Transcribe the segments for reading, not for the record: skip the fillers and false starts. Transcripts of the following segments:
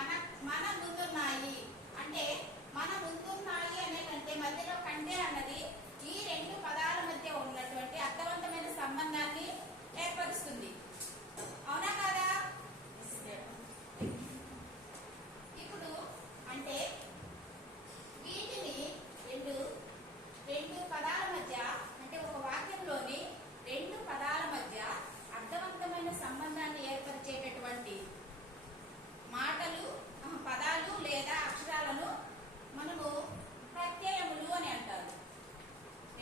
మన మన ముందున్నాయి అంటే మన ముందున్నాయి అనేటంటే మధ్యలో కంటే అన్నది ఈ రెండు పదాల మధ్య ఉన్నటువంటి అర్థవంతమైన సంబంధాన్ని ఏర్పరుస్తుంది. అవునా కాదా? ఇప్పుడు అంటే వీటిని రెండు పదాల మధ్య అంటే ఒక వాక్యంలోని రెండు పదాల మధ్య అర్థవంతమైన సంబంధాన్ని ఏర్పరిచేటటువంటి మాటలు పదాలు లేదా అక్షరాలను మనము ప్రత్యయములు అని అంటారు.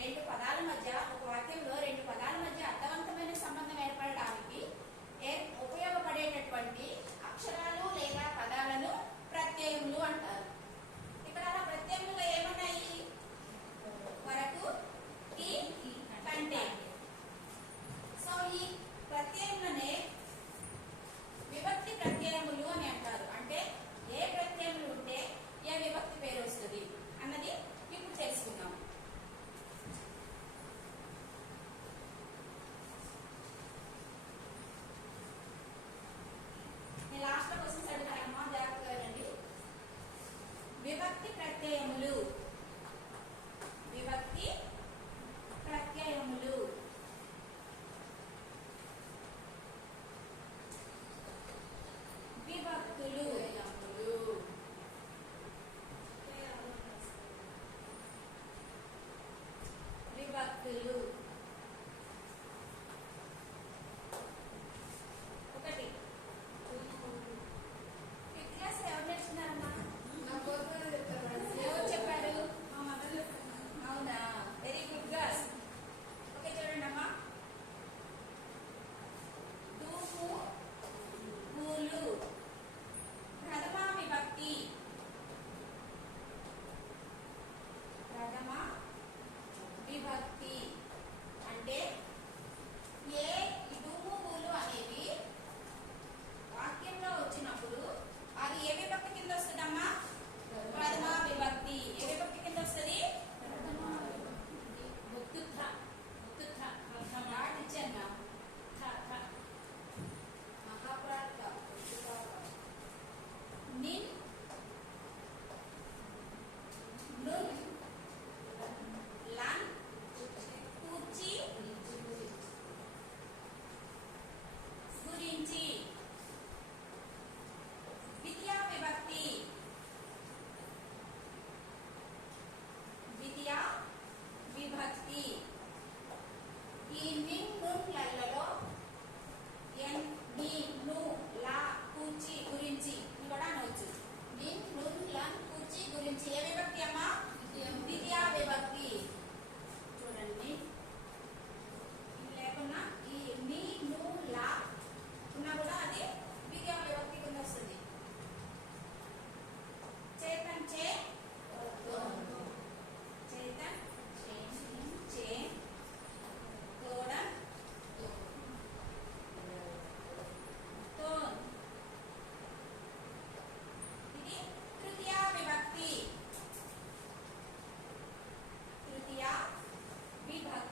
రెండు పదాల మధ్య ఒక వాక్యంలో రెండు పదాల మధ్య అర్థవంతమైన సంబంధం ఏర్పడడానికి ఉపయోగపడేటటువంటి అక్షరాలు లేదా పదాలను ప్రత్యయములు అంటారు. ఇక్కడ ప్రత్యయములుగా ఏమున్నాయి? వరకు, కి, కంటే. సో ఈ ప్రత్యయములనే విభక్తి ప్రత్యయములు అని అంటారు. అంటే ఏ ప్రత్యయములు ఉంటే ఏ విభక్తి పేరు వస్తుంది అన్నది ఇప్పుడు తెలుసుకుందాం. నేను లాస్ట్ లో క్వశ్చన్స్ అడుగుతానమ్మా, జాగ్రత్తగా రండి. విభక్తి ప్రత్యయములు, విభక్తి ప్రత్యయములు. విభక్తులు, విభక్తులు. ఒకటి ఫిఫ్త్ క్లాస్ ఎవరు నేర్చుకున్నారమ్మా? ఎవరు చెప్పారు? అవునా, వెరీ గుడ్ గర్ల్స్. ఓకే చూడండి అమ్మా. దూము, పూలు. ప్రథమ విభక్తి, ప్రథమ విభక్తి అంటే ఏ దూము పూలు అనేవి వాక్యంలో వచ్చినప్పుడు అది ఏ విభక్తి కింద వస్తుందమ్మా? ప్రథమ విభక్తి. ఏ విభక్తి కింద వస్తుంది? నిన్, నున్, లన్, కూర్చి, గురించి. ద్వితీయ విభక్తి, ద్వితీయ విభక్తి. ఈ నిన్, నున్, లలో ఎన్, ని, ను, లా, కూర్చి, గురించి కూడా అనవచ్చు. నిన్, నున్, లన్, కూర్చి, గురించి. ఏ విభక్తి అమ్మా? ద్వితీయ విభక్తి. చూడండి, ఇది లేకున్నా ఈ ని, ను, లా ఉన్నా కూడా అది ద్వితీయ విభక్తి కింద వస్తుంది. చేతన్, చే, చేతన్, చే, తోడన్, తోన్. ఇది తృతీయ విభక్తి, తృతీయ విభక్తి.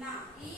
ఉన్న. ఈ